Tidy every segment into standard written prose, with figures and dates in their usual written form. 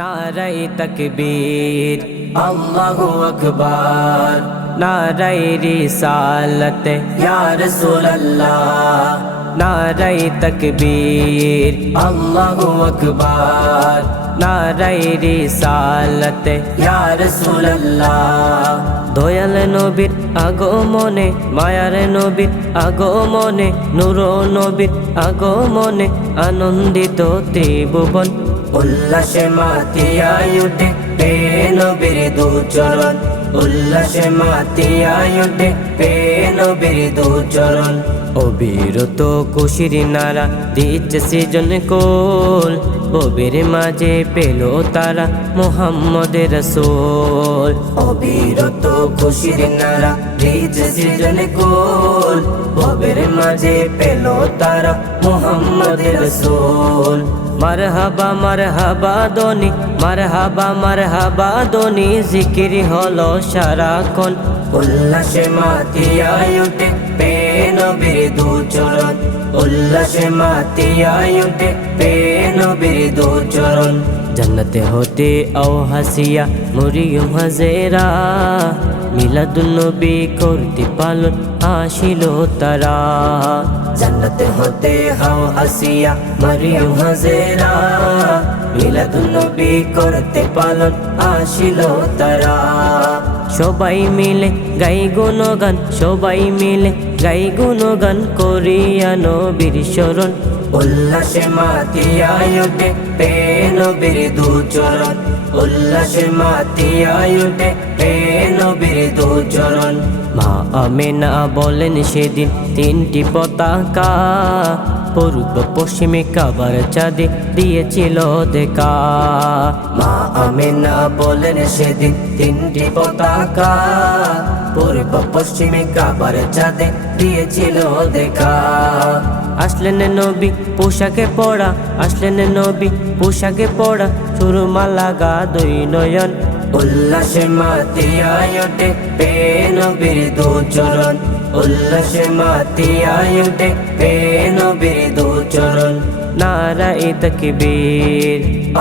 নারায়ে তাকবীর আল্লাহু আকবার, নারায়ে রিসালাত ইয়া রাসূলুল্লাহ, নারায়ে তাকবীর আল্লাহু আকবার, নারায়ে রিসালাত ইয়া রাসূলুল্লাহ। দয়াল নবীর আগমনে, মায়ার নবীর আগমনে, নূর নবীর আগমনে আনন্দিত ত্রিভুবন। উল্লাসে মাতিয়ায় ওঠে পে নবীর দু চরণ, উল্লাসে মাতিয়ায় ওঠে পে নবীর দু চরণ। অবিরত খুশির নারা দিচ্ছে সৃজন কোল, ববির মাঝে পেল তারা মুহাম্মদের রাসূল। অবিরত খুশির নারা দিচ্ছে সৃজন কোল, ববির মাঝে পেল তারা মুহাম্মদের রাসূল। মারহাবা মারহাবা দনি, মারহাবা মারহাবা দনি, জিকির হলো সারাক্ষণ। উল্লাসে মাতিয়ায় ওঠে পে নবীর দু চরণ, উল্লাসে মাতিয়ায় ওঠে পে নবীর দু চরণ। জান্নাতে হতে আও হাসিয়া মরিয়ম হাজেরা, মিলাদুন নবী করতে পালন আসিল তারা। জান্নাতে হতে হাও হাসিয়া মরিয়ম হাজেরা, মিলাদুন নবী করতে পালন আসিল তারা। সবাই মিলে গাই গুণগান, সবাই মিলে গাই গুণগান, করিয়া নবীর শরণ। উল্লাসে মাতিয়ায় ওঠে পে নবীর দু চরণ, উল্লাসে মাতিয়ায় ওঠে পে নবীর দু চরণ। মা আমেনা বলেন সেদিন তিনটি পতাকা, পূর্ব পশ্চিমে কাবার চাঁদে দিয়েছিল দেখা। মা আমেনা বলেন সেদিন তিনটি পতাকা, পূর্ব পশ্চিমে কাবার চাঁদে দিয়েছিল দেখা। আসলেন নবী পোশাকে পড়া, আসলেন নবী পোশাকে পড়া, সুরমা লাগা দুই নয়ন। উল্লাসে মাতিয়ায় ওঠে পে নবীর দু চরণ, উল্লাসে মাতিয়ায় ওঠে পে নবীর দু চরণ। নারায়ে তাকবীর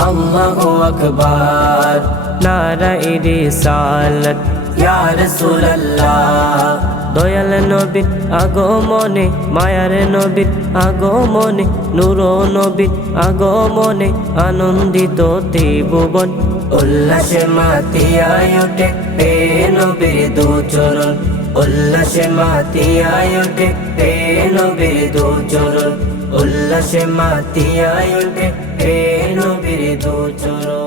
আল্লাহু আকবার, নারায়ে রিসালাত ইয়া রাসূলুল্লাহ। দয়াল নবীর আগমনে, মায়ার নবীর আগমনে, নূর নবীর আগমনে আনন্দিত ত্রিভুবন। উল্লাসে মাতিয়ায় ওঠে পে নবীর দু চরণ, উল্লাসে মাতিয়ায় ওঠে পে নবীর দু চরণ, উল্লাসে মাতিয়ায় ওঠে পে নবীর দু চরণ।